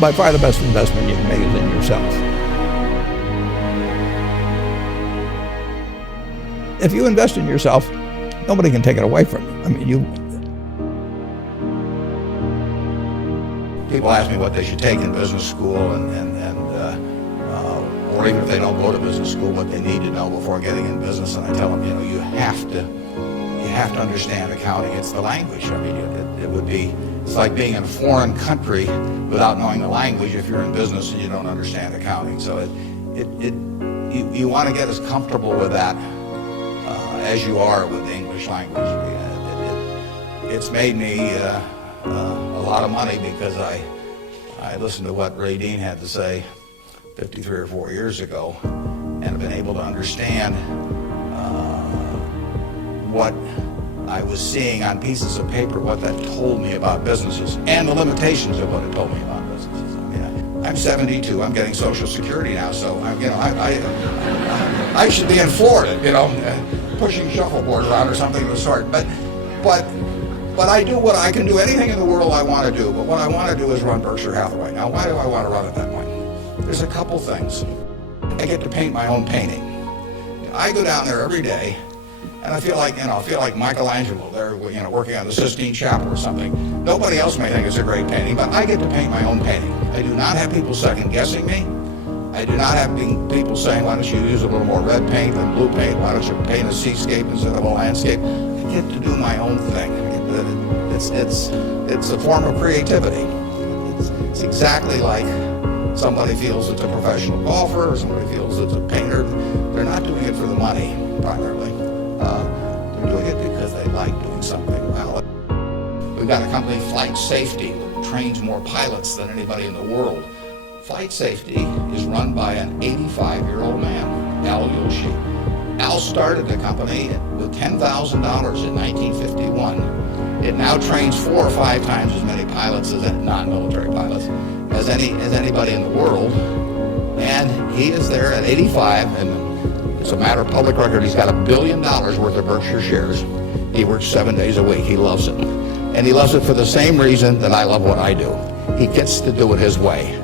By far the best investment you can make is in yourself. If you invest in yourself, nobody can take it away from you. I mean, people ask me what they should take in business school, or even if they don't go to business school, what they need to know before getting in business. And I tell them, you have to understand accounting. It's the language. I mean, it's like being in a foreign country without knowing the language if you're in business and you don't understand accounting. So you want to get as comfortable with that as you are with the English language. It's made me a lot of money because I listened to what Ray Dean had to say 53 or 4 years ago, and have been able to understand what I was seeing on pieces of paper, what that told me about businesses, and the limitations of what it told me about businesses. I mean, I'm 72. I'm getting Social Security now, so I should be in Florida, pushing shuffleboard around or something of the sort. But I do what I can do, anything in the world I want to do. But what I want to do is run Berkshire Hathaway. Now, why do I want to run it that way? There's a couple things. I get to paint my own painting. I go down there every day, and I feel like Michelangelo there, working on the Sistine Chapel or something. Nobody else may think it's a great painting, but I get to paint my own painting. I do not have people second guessing me. I do not have people saying, why don't you use a little more red paint than blue paint? Why don't you paint a seascape instead of a landscape? I get to do my own thing. It's a form of creativity. It's exactly like somebody feels it's a professional golfer, or somebody feels it's a painter. They're not doing it for the money, primarily. They're doing it because they like doing something well. We've got a company, Flight Safety, that trains more pilots than anybody in the world. Flight Safety is run by an 85-year-old man, Al Yulshi. Al started the company with $10,000 in 1951. It now trains 4 or 5 times as many pilots as non-military pilots as anybody in the world. And he is there at 85, and it's a matter of public record. He's got $1 billion worth of Berkshire shares. He works 7 days a week. He loves it. And he loves it for the same reason that I love what I do. He gets to do it his way.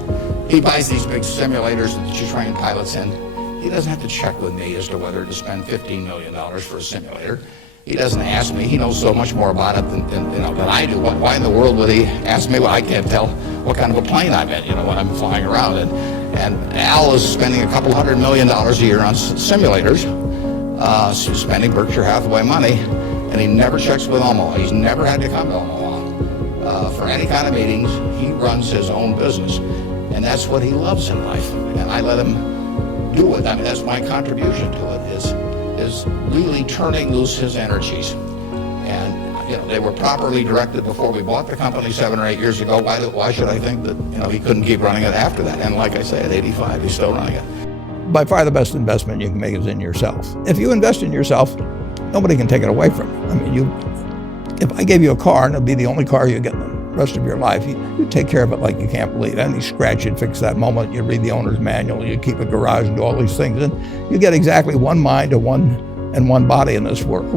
He buys these big simulators that you train pilots in. He doesn't have to check with me as to whether to spend $15 million for a simulator. He doesn't ask me. He knows so much more about it than I do. Why in the world would he ask me? Well, I can't tell what kind of a plane I'm in, when I'm flying around. And Al is spending $200 million a year on simulators, spending Berkshire Hathaway money, and he never checks with Omaha. He's never had to come to Omaha for any kind of meetings. He runs his own business. And that's what he loves in life, and I let him do it. I mean, that's my contribution to it, is really turning loose his energies. And they were properly directed before we bought the company 7 or 8 years ago. Why should I think that he couldn't keep running it after that? And like I say, at 85, he's still running it. By far the best investment you can make is in yourself. If you invest in yourself, nobody can take it away from you. I mean, if I gave you a car and it'd be the only car you get the rest of your life, you take care of it like you can't believe. Any scratch, you'd fix that moment. You read the owner's manual. You keep a garage and do all these things, and you get exactly one mind and one body in this world.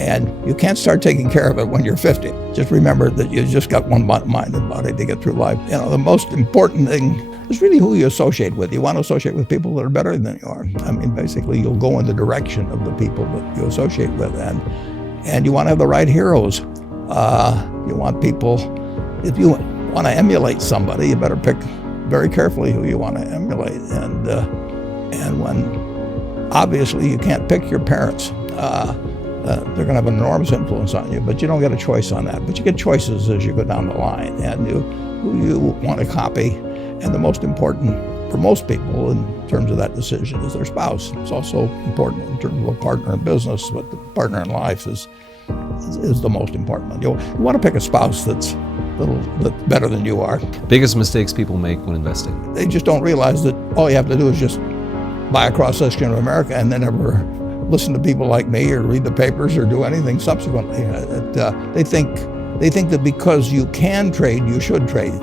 And you can't start taking care of it when you're 50. Just remember that you just got one mind and body to get through life. The most important thing is really who you associate with. You want to associate with people that are better than you are. I mean, basically, you'll go in the direction of the people that you associate with, and you want to have the right heroes. You want people, if you want to emulate somebody, you better pick very carefully who you want to emulate. And when obviously you can't pick your parents, they're going to have an enormous influence on you, but you don't get a choice on that. But you get choices as you go down the line, and who you want to copy. And the most important for most people in terms of that decision is their spouse. It's also important in terms of a partner in business, but the partner in life is the most important one. You want to pick a spouse that's better than you are. Biggest mistakes people make when investing? They just don't realize that all you have to do is just buy a cross-section of America and then never listen to people like me or read the papers or do anything subsequently. They think that because you can trade, you should trade.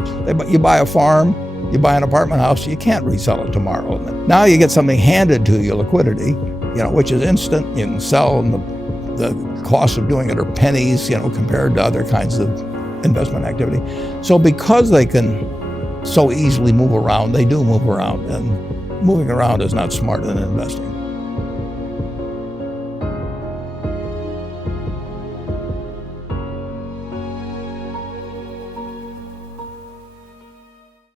You buy a farm, you buy an apartment house, you can't resell it tomorrow. Now you get something handed to you, liquidity, which is instant. You can sell, and the cost of doing it are pennies, compared to other kinds of investment activity. So because they can so easily move around. They do move around, and moving around is not smarter than investing.